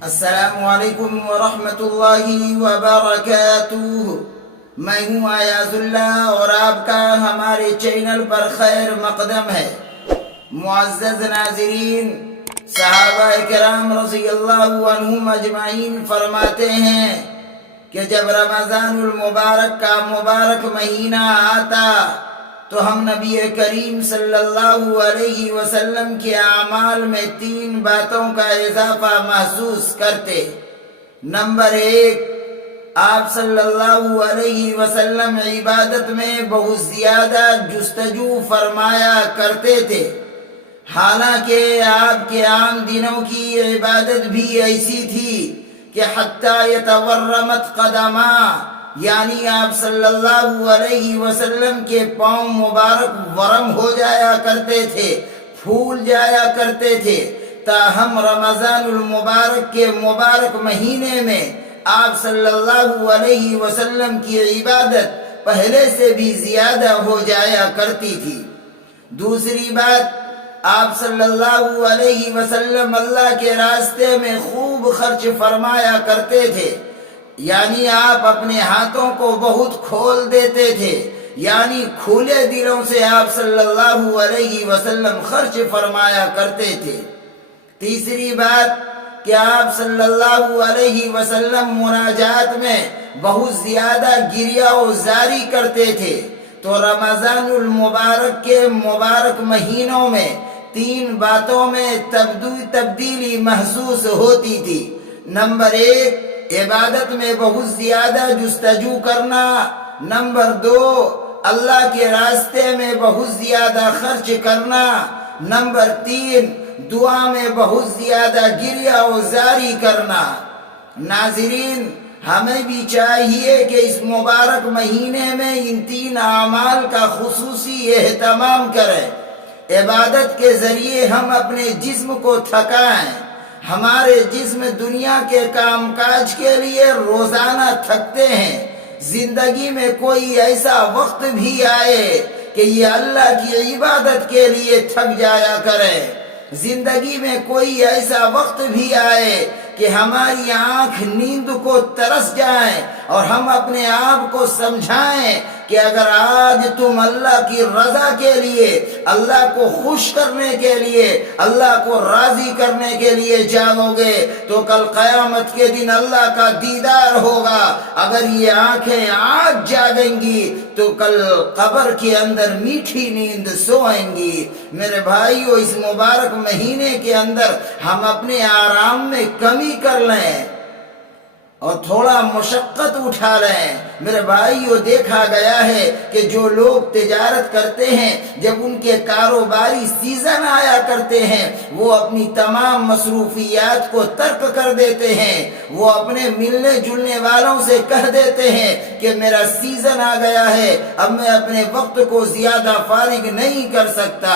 السلام علیکم ورحمۃ اللہ وبرکاتہ۔ میں ہوں ایاز اللہ اور آپ کا ہمارے چینل پر خیر مقدم ہے۔ معزز ناظرین، صحابہ کرام رضی اللہ عنہم اجمعین فرماتے ہیں کہ جب رمضان المبارک کا مبارک مہینہ آتا تو ہم نبی کریم صلی اللہ علیہ وسلم کے اعمال میں 3 باتوں کا اضافہ محسوس کرتے۔ نمبر 1، آپ صلی اللہ علیہ وسلم عبادت میں بہت زیادہ جستجو فرمایا کرتے تھے، حالانکہ آپ کے عام دنوں کی عبادت بھی ایسی تھی کہ حتیٰ یتورمت قدما، یعنی آپ صلی اللہ علیہ وسلم کے پاؤں مبارک ورم ہو جایا کرتے تھے، پھول جایا کرتے تھے۔ تاہم رمضان المبارک کے مبارک مہینے میں آپ صلی اللہ علیہ وسلم کی عبادت پہلے سے بھی زیادہ ہو جایا کرتی تھی۔ دوسری بات، آپ صلی اللہ علیہ وسلم اللہ کے راستے میں خوب خرچ فرمایا کرتے تھے، یعنی آپ اپنے ہاتھوں کو بہت کھول دیتے تھے، یعنی کھلے دلوں سے آپ صلی اللہ علیہ وسلم خرچ فرمایا کرتے تھے۔ تیسری بات کہ آپ صلی اللہ علیہ وسلم مناجات میں بہت زیادہ گریہ و زاری کرتے تھے، تو رمضان المبارک کے مبارک مہینوں میں 3 باتوں میں تبدیلی محسوس ہوتی تھی۔ نمبر 1، عبادت میں بہت زیادہ جستجو کرنا۔ نمبر 2، اللہ کے راستے میں بہت زیادہ خرچ کرنا۔ نمبر 3، دعا میں بہت زیادہ گریہ و زاری کرنا۔ ناظرین، ہمیں بھی چاہیے کہ اس مبارک مہینے میں ان 3 اعمال کا خصوصی اہتمام کریں۔ عبادت کے ذریعے ہم اپنے جسم کو تھکائیں۔ ہمارے جسم دنیا کے کام کاج کے لیے روزانہ تھکتے ہیں۔ زندگی میں کوئی ایسا وقت بھی آئے کہ یہ اللہ کی عبادت کے لیے تھک جایا کرے۔ زندگی میں کوئی ایسا وقت بھی آئے کہ ہماری آنکھ نیند کو ترس جائیں اور ہم اپنے آپ کو سمجھائیں کہ اگر آج تم اللہ کی رضا کے لیے، اللہ کو خوش کرنے کے لیے، اللہ کو راضی کرنے کے لیے جاگو گے تو کل قیامت کے دن اللہ کا دیدار ہوگا۔ اگر یہ آنکھیں آج جاگیں گی تو کل قبر کے اندر میٹھی نیند سوئیں گی۔ میرے بھائیو، اس مبارک مہینے کے اندر ہم اپنے آرام میں کمی کر لیں اور تھوڑا مشقت اٹھا لیں۔ میرے بھائیو، دیکھا گیا ہے کہ جو لوگ تجارت کرتے ہیں، جب ان کے کاروباری سیزن آیا کرتے ہیں، وہ اپنی تمام مصروفیات کو ترک کر دیتے ہیں۔ وہ اپنے ملنے جلنے والوں سے کہہ دیتے ہیں کہ میرا سیزن آ گیا ہے، اب میں اپنے وقت کو زیادہ فارغ نہیں کر سکتا۔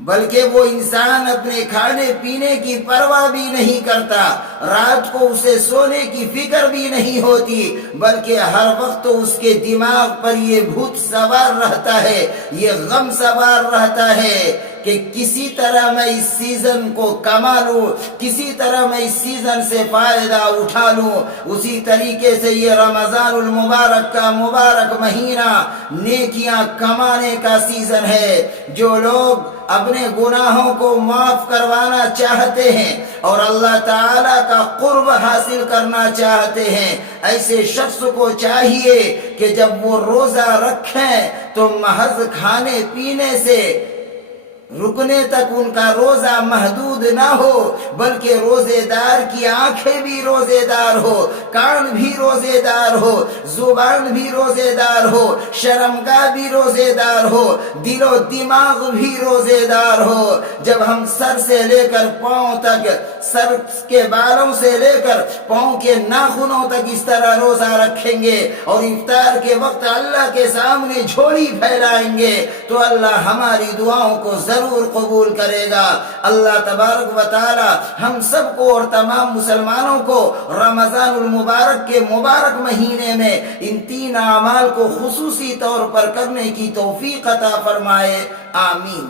بلکہ وہ انسان اپنے کھانے پینے کی پرواہ بھی نہیں کرتا، رات کو اسے سونے کی فکر بھی نہیں ہوتی، بلکہ ہر وقت اس کے دماغ پر یہ بھوت سوار رہتا ہے، یہ غم سوار رہتا ہے کہ کسی طرح میں اس سیزن کو کما لوں، کسی طرح میں اس سیزن سے فائدہ اٹھا لوں۔ اسی طریقے سے یہ رمضان المبارک کا مبارک مہینہ نیکیاں کمانے کا سیزن ہے۔ جو لوگ اپنے گناہوں کو معاف کروانا چاہتے ہیں اور اللہ تعالیٰ کا قرب حاصل کرنا چاہتے ہیں، ایسے شخص کو چاہیے کہ جب وہ روزہ رکھیں تو محض کھانے پینے سے رکنے تک ان کا روزہ محدود نہ ہو، بلکہ روزے دار کی آنکھیں بھی روزے دار ہو، کان بھی روزے دار ہو، زبان بھی روزے دار ہو، شرمگاہ بھی روزے دار ہو، دل و دماغ بھی روزے دار ہو۔ جب ہم سر سے لے کر پاؤں تک، سر کے بالوں سے لے کر پاؤں کے ناخنوں تک اس طرح روزہ رکھیں گے اور افطار کے وقت اللہ کے سامنے جھولی پھیلائیں گے تو اللہ ہماری دعاؤں کو ضرور قبول کرے گا۔ اللہ تبارک و تعالی ہم سب کو اور تمام مسلمانوں کو رمضان المبارک کے مبارک مہینے میں ان 3 اعمال کو خصوصی طور پر کرنے کی توفیق عطا فرمائے، آمین۔